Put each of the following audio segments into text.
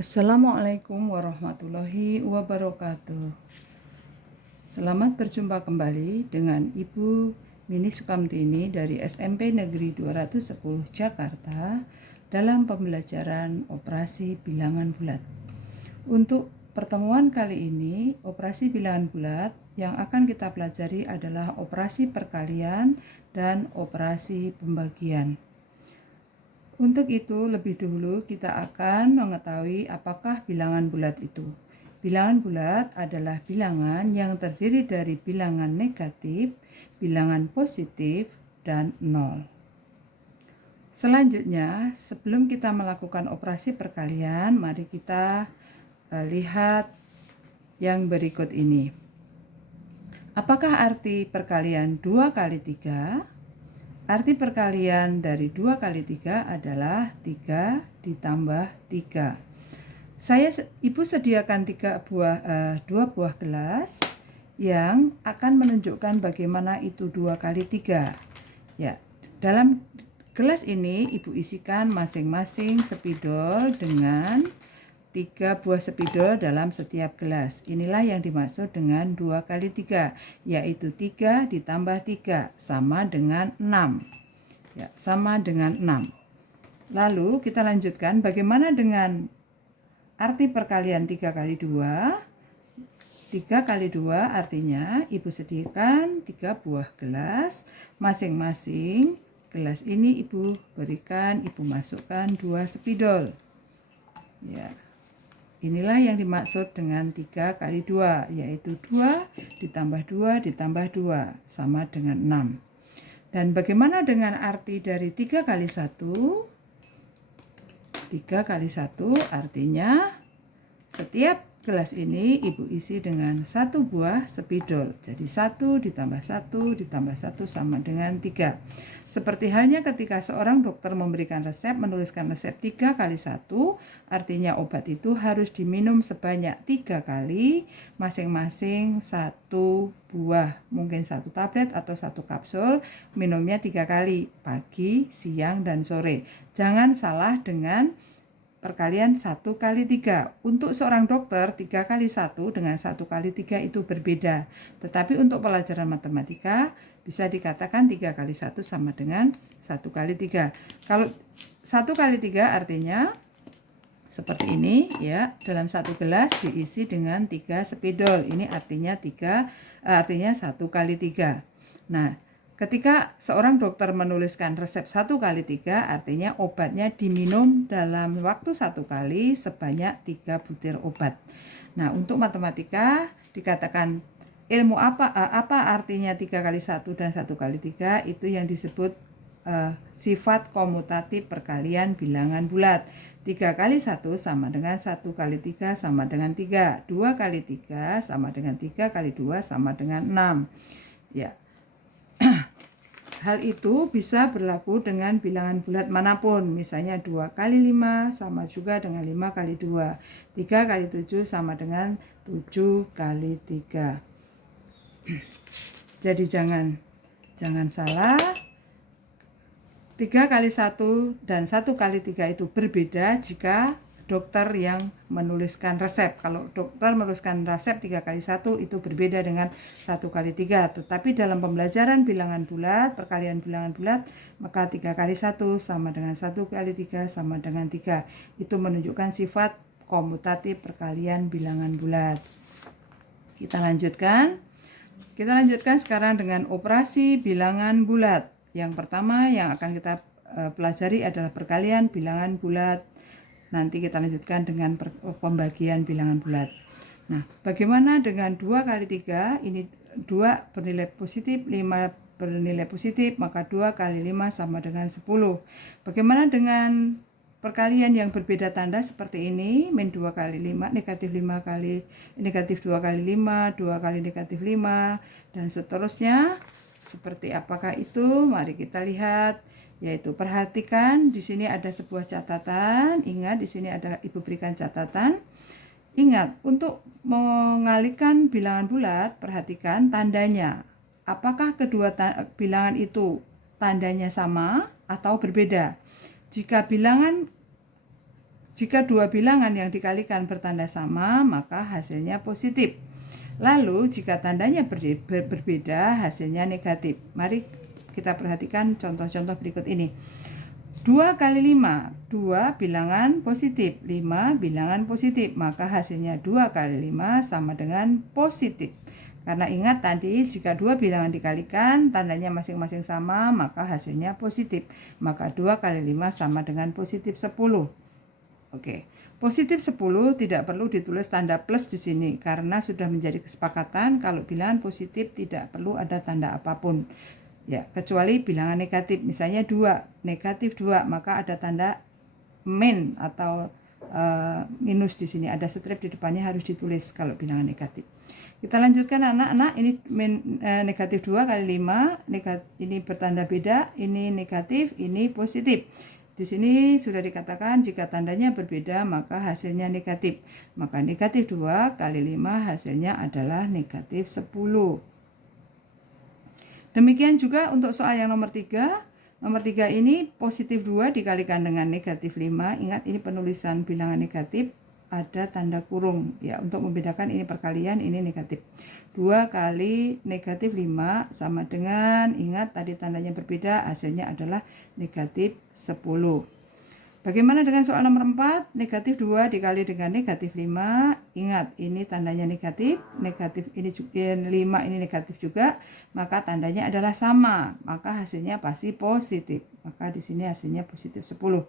Assalamualaikum warahmatullahi wabarakatuh. Selamat berjumpa kembali dengan Ibu Mini Sukamtini dari SMP Negeri 210 Jakarta dalam pembelajaran operasi bilangan bulat. Untuk pertemuan kali ini, operasi bilangan bulat yang akan kita pelajari adalah operasi perkalian dan operasi pembagian. Untuk itu, lebih dulu kita akan mengetahui apakah bilangan bulat itu. Bilangan bulat adalah bilangan yang terdiri dari bilangan negatif, bilangan positif, dan nol. Selanjutnya, sebelum kita melakukan operasi perkalian, mari kita lihat yang berikut ini. Apakah arti perkalian 2 kali 3? Arti perkalian dari 2 kali 3 adalah 3 ditambah 3. Ibu sediakan 2 buah gelas yang akan menunjukkan bagaimana itu 2 kali 3. Ya, dalam gelas ini Ibu isikan masing-masing spidol dengan 3 buah spidol dalam setiap gelas. Inilah yang dimaksud dengan 2 kali 3, yaitu 3 ditambah 3 sama dengan 6. Ya, sama dengan 6. Lalu kita lanjutkan bagaimana dengan arti perkalian 3 kali 2. 3 kali 2 artinya Ibu sediakan 3 buah gelas. Masing-masing gelas ini Ibu masukkan 2 spidol. Ya. Inilah yang dimaksud dengan 3 kali 2, yaitu 2 ditambah 2 ditambah 2 sama dengan 6. Dan bagaimana dengan arti dari 3 kali 1? 3 kali 1 artinya setiap gelas ini Ibu isi dengan 1 buah spidol. Jadi 1 ditambah 1 ditambah 1 sama dengan 3. Seperti halnya ketika seorang dokter memberikan resep, menuliskan resep 3 kali 1, artinya obat itu harus diminum sebanyak 3 kali, masing-masing 1 buah, mungkin 1 tablet atau 1 kapsul, minumnya 3 kali, pagi, siang, dan sore. Jangan salah dengan perkalian 1 kali 3. Untuk seorang dokter, 3 kali 1 dengan 1 kali 3 itu berbeda. Tetapi untuk pelajaran matematika, bisa dikatakan 3 kali 1 sama dengan 1 kali 3. Kalau 1 kali 3 artinya seperti ini ya, dalam satu gelas diisi dengan 3 spidol. Ini artinya 1 kali 3. Nah, ketika seorang dokter menuliskan resep 1 kali 3 artinya obatnya diminum dalam waktu 1 kali sebanyak 3 butir obat. Nah, untuk matematika dikatakan ilmu apa artinya 3 kali 1 dan 1 kali 3 itu yang disebut sifat komutatif perkalian bilangan bulat. 3 kali 1 sama dengan 1 kali 3 sama dengan 3. 2 kali 3 sama dengan 3 kali 2 sama dengan 6. Ya. Hal itu bisa berlaku dengan bilangan bulat manapun. Misalnya 2 kali 5 sama juga dengan 5 kali 2. 3 kali 7 sama dengan 7 kali 3. Jadi jangan salah, 3 kali 1 dan 1 kali 3 itu berbeda jika dokter yang menuliskan resep. Kalau dokter menuliskan resep 3 kali 1 itu berbeda dengan 1 kali 3. Tetapi dalam pembelajaran bilangan bulat, perkalian bilangan bulat, maka 3 kali 1 sama dengan 1 kali 3 sama dengan 3. Itu menunjukkan sifat komutatif perkalian bilangan bulat. Kita lanjutkan sekarang dengan operasi bilangan bulat. Yang pertama yang akan kita pelajari adalah perkalian bilangan bulat. Nanti kita lanjutkan dengan pembagian bilangan bulat. Nah, bagaimana dengan 2 kali 3? Ini 2 bernilai positif, 5 bernilai positif, maka 2 kali 5 sama dengan 10. Bagaimana dengan perkalian yang berbeda tanda seperti ini, min 2 kali 5, negatif 5 kali, negatif 2 kali 5, 2 kali negatif 5, dan seterusnya. Seperti apakah itu? Mari kita lihat. Yaitu perhatikan di sini ada sebuah catatan. Ingat di sini ada Ibu berikan catatan. Ingat untuk mengalihkan bilangan bulat, perhatikan tandanya. Apakah kedua bilangan itu tandanya sama atau berbeda? Jika bilangan Jika dua bilangan yang dikalikan bertanda sama, maka hasilnya positif. Lalu jika tandanya berbeda, hasilnya negatif. Mari kita perhatikan contoh-contoh berikut ini. 2 kali 5, 2 bilangan positif, 5 bilangan positif, maka hasilnya 2 kali 5 sama dengan positif. Karena ingat tadi jika dua bilangan dikalikan tandanya masing-masing sama, maka hasilnya positif. Maka 2 kali 5 sama dengan positif 10. Oke. Positif 10 tidak perlu ditulis tanda plus di sini karena sudah menjadi kesepakatan kalau bilangan positif tidak perlu ada tanda apapun. Ya, kecuali bilangan negatif, misalnya 2, negatif 2, maka ada tanda min atau minus di sini, ada strip di depannya harus ditulis kalau bilangan negatif. Kita lanjutkan anak-anak, ini negatif 2 kali 5, ini bertanda beda, ini negatif, ini positif. Di sini sudah dikatakan jika tandanya berbeda maka hasilnya negatif. Maka negatif 2 kali 5 hasilnya adalah negatif 10. Demikian juga untuk soal yang nomor 3. Nomor 3 ini positif 2 dikalikan dengan negatif 5. Ingat ini penulisan bilangan negatif, ada tanda kurung. Ya, untuk membedakan ini perkalian, ini negatif. 2 kali negatif 5 sama dengan, ingat tadi tandanya berbeda, hasilnya adalah negatif 10. Bagaimana dengan soal nomor 4? Negatif 2 dikali dengan negatif 5. Ingat, ini tandanya negatif, negatif ini 5 ini negatif juga, maka tandanya adalah sama, maka hasilnya pasti positif. Maka di sini hasilnya positif 10.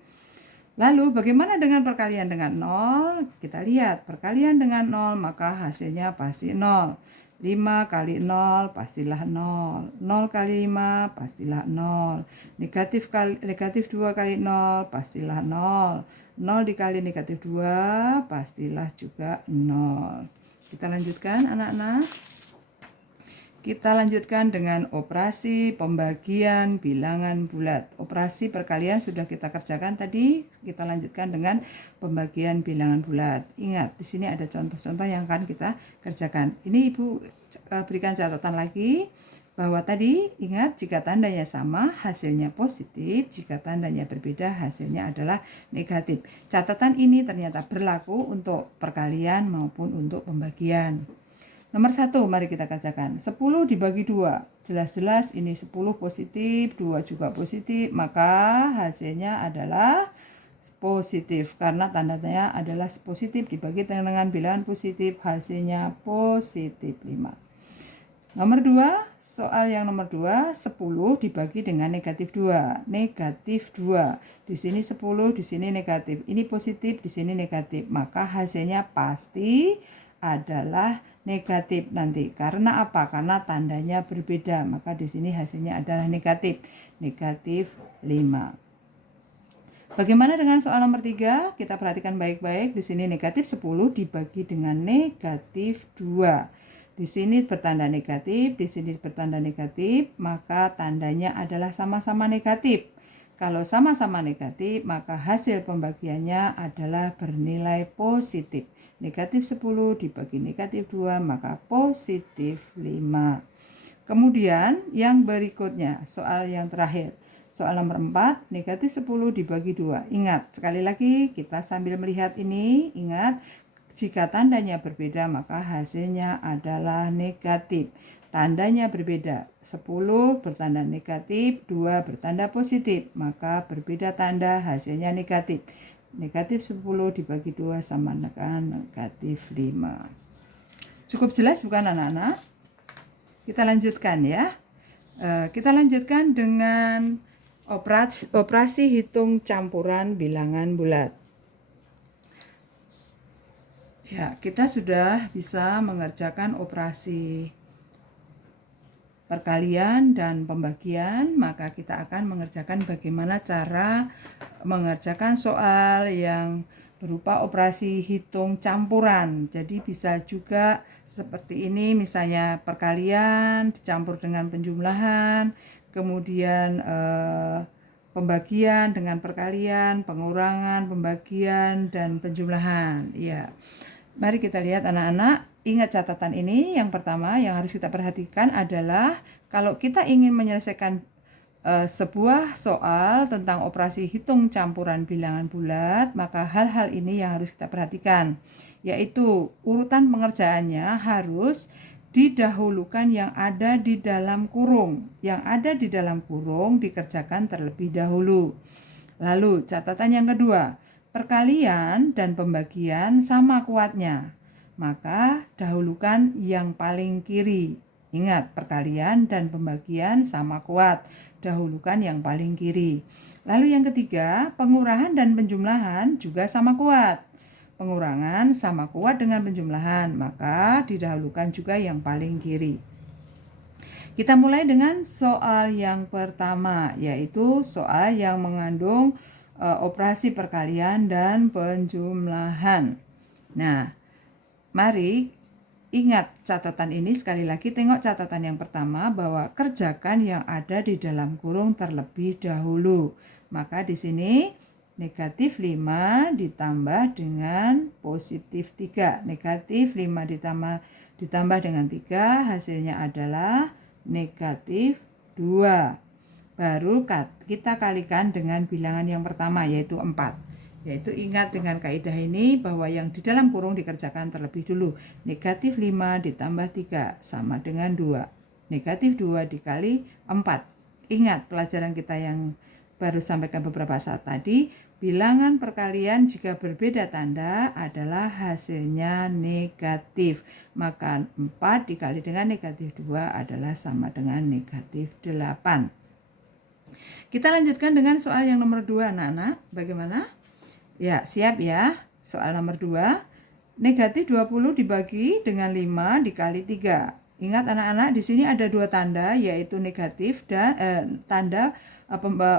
Lalu bagaimana dengan perkalian dengan 0? Kita lihat, perkalian dengan 0 maka hasilnya pasti 0. 5 kali 0 pastilah 0. 0 kali 5 pastilah 0. Negatif 2 kali 0 pastilah 0. 0 dikali negatif 2 pastilah juga 0. Kita lanjutkan anak-anak. Kita lanjutkan dengan operasi pembagian bilangan bulat. Operasi perkalian sudah kita kerjakan tadi, kita lanjutkan dengan pembagian bilangan bulat. Ingat, di sini ada contoh-contoh yang akan kita kerjakan. Ini Ibu berikan catatan lagi bahwa tadi ingat jika tandanya sama hasilnya positif, jika tandanya berbeda hasilnya adalah negatif. Catatan ini ternyata berlaku untuk perkalian maupun untuk pembagian. Nomor 1, mari kita kerjakan. 10 dibagi 2. Jelas-jelas ini 10 positif, 2 juga positif, maka hasilnya adalah positif. Karena tandanya adalah positif dibagi dengan bilangan positif, hasilnya positif 5. Nomor 2, soal yang nomor 2, 10 dibagi dengan negatif 2. Negatif 2. Di sini 10, di sini negatif. Ini positif, di sini negatif. Maka hasilnya pasti adalah negatif nanti. Karena apa? Karena tandanya berbeda. Maka di sini hasilnya adalah negatif. Negatif 5. Bagaimana dengan soal nomor 3? Kita perhatikan baik-baik. Di sini negatif 10 dibagi dengan negatif 2. Di sini bertanda negatif, di sini bertanda negatif, maka tandanya adalah sama-sama negatif. Kalau sama-sama negatif, maka hasil pembagiannya adalah bernilai positif. Negatif 10 dibagi negatif 2, maka positif 5. Kemudian yang berikutnya, soal yang terakhir. Soal nomor 4, negatif 10 dibagi 2. Ingat, sekali lagi kita sambil melihat ini, ingat, jika tandanya berbeda maka hasilnya adalah negatif. Tandanya berbeda, 10 bertanda negatif, 2 bertanda positif, maka berbeda tanda hasilnya negatif. Negatif 10 dibagi 2 sama dengan negatif 5. Cukup jelas bukan anak-anak? Kita lanjutkan ya. Kita lanjutkan dengan operasi hitung campuran bilangan bulat. Ya, kita sudah bisa mengerjakan operasi perkalian dan pembagian, maka kita akan mengerjakan bagaimana cara mengerjakan soal yang berupa operasi hitung campuran. Jadi bisa juga seperti ini, misalnya perkalian dicampur dengan penjumlahan, kemudian pembagian dengan perkalian, pengurangan, pembagian, dan penjumlahan. Ya, mari kita lihat anak-anak. Ingat catatan ini. Yang pertama yang harus kita perhatikan adalah kalau kita ingin menyelesaikan sebuah soal tentang operasi hitung campuran bilangan bulat, maka hal-hal ini yang harus kita perhatikan, yaitu urutan pengerjaannya harus didahulukan yang ada di dalam kurung. Yang ada di dalam kurung dikerjakan terlebih dahulu. Lalu catatan yang kedua, perkalian dan pembagian sama kuatnya, maka dahulukan yang paling kiri. Ingat, perkalian dan pembagian sama kuat, dahulukan yang paling kiri. Lalu yang ketiga, pengurangan dan penjumlahan juga sama kuat. Pengurangan sama kuat dengan penjumlahan, maka didahulukan juga yang paling kiri. Kita mulai dengan soal yang pertama, yaitu soal yang mengandung operasi perkalian dan penjumlahan. Nah, mari ingat catatan ini sekali lagi, tengok catatan yang pertama bahwa kerjakan yang ada di dalam kurung terlebih dahulu. Maka di sini negatif 5 ditambah dengan positif 3. Negatif 5 ditambah dengan 3 hasilnya adalah negatif 2. Baru kita kalikan dengan bilangan yang pertama yaitu 4. Yaitu ingat dengan kaidah ini bahwa yang di dalam kurung dikerjakan terlebih dulu. Negatif 5 ditambah 3 sama dengan 2. Negatif 2 dikali 4. Ingat pelajaran kita yang baru sampaikan beberapa saat tadi, bilangan perkalian jika berbeda tanda adalah hasilnya negatif. Maka 4 dikali dengan negatif 2 adalah sama dengan negatif 8. Kita lanjutkan dengan soal yang nomor 2, anak-anak. Bagaimana? Ya, siap ya. Soal nomor 2. Negatif 20 dibagi dengan 5 dikali 3. Ingat anak-anak, di sini ada dua tanda yaitu negatif dan tanda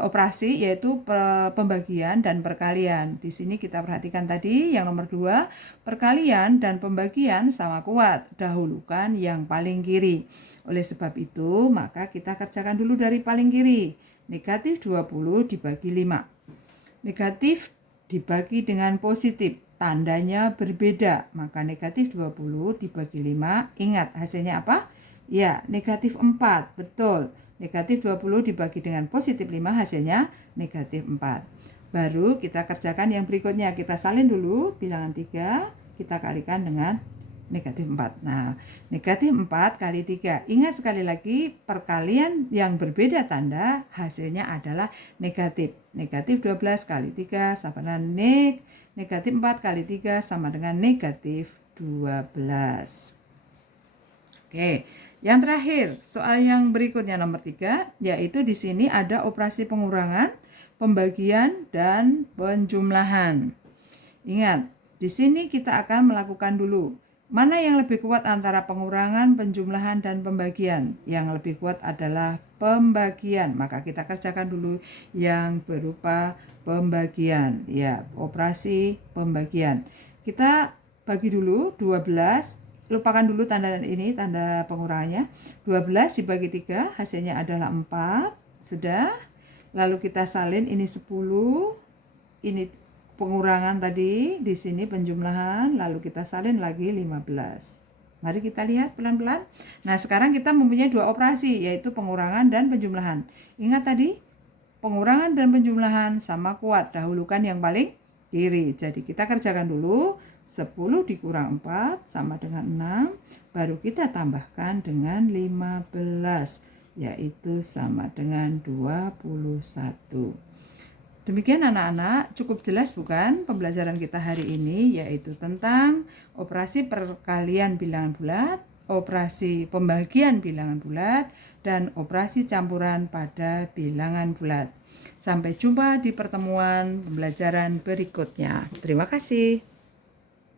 operasi yaitu pembagian dan perkalian. Di sini kita perhatikan tadi yang nomor 2, perkalian dan pembagian sama kuat, dahulukan yang paling kiri. Oleh sebab itu, maka kita kerjakan dulu dari paling kiri. Negatif 20 dibagi 5. Negatif dibagi dengan positif, tandanya berbeda, maka negatif 20 dibagi 5, ingat hasilnya apa? Ya, negatif 4, betul. Negatif 20 dibagi dengan positif 5 hasilnya negatif 4. Baru kita kerjakan yang berikutnya, kita salin dulu bilangan 3, kita kalikan dengan negatif 4. Nah, negatif 4 kali 3. Ingat sekali lagi, perkalian yang berbeda tanda hasilnya adalah negatif. Negatif 12 kali 3 sama dengan negatif 4 kali 3 sama dengan negatif 12. Oke, yang terakhir, soal yang berikutnya nomor 3, yaitu di sini ada operasi pengurangan, pembagian, dan penjumlahan. Ingat, di sini kita akan melakukan dulu. Mana yang lebih kuat antara pengurangan, penjumlahan, dan pembagian? Yang lebih kuat adalah pembagian. Maka kita kerjakan dulu yang berupa pembagian. Ya, operasi pembagian. Kita bagi dulu 12. Lupakan dulu tanda ini, tanda pengurangannya. 12 dibagi 3, hasilnya adalah 4. Sudah. Lalu kita salin, ini 10. Ini pengurangan tadi, di sini penjumlahan, lalu kita salin lagi 15. Mari kita lihat pelan-pelan. Nah, sekarang kita mempunyai dua operasi, yaitu pengurangan dan penjumlahan. Ingat tadi, pengurangan dan penjumlahan sama kuat, dahulukan yang paling kiri. Jadi kita kerjakan dulu, 10 dikurang 4 sama dengan 6, baru kita tambahkan dengan 15, yaitu sama dengan 21. Demikian anak-anak, cukup jelas bukan pembelajaran kita hari ini, yaitu tentang operasi perkalian bilangan bulat, operasi pembagian bilangan bulat, dan operasi campuran pada bilangan bulat. Sampai jumpa di pertemuan pembelajaran berikutnya. Terima kasih.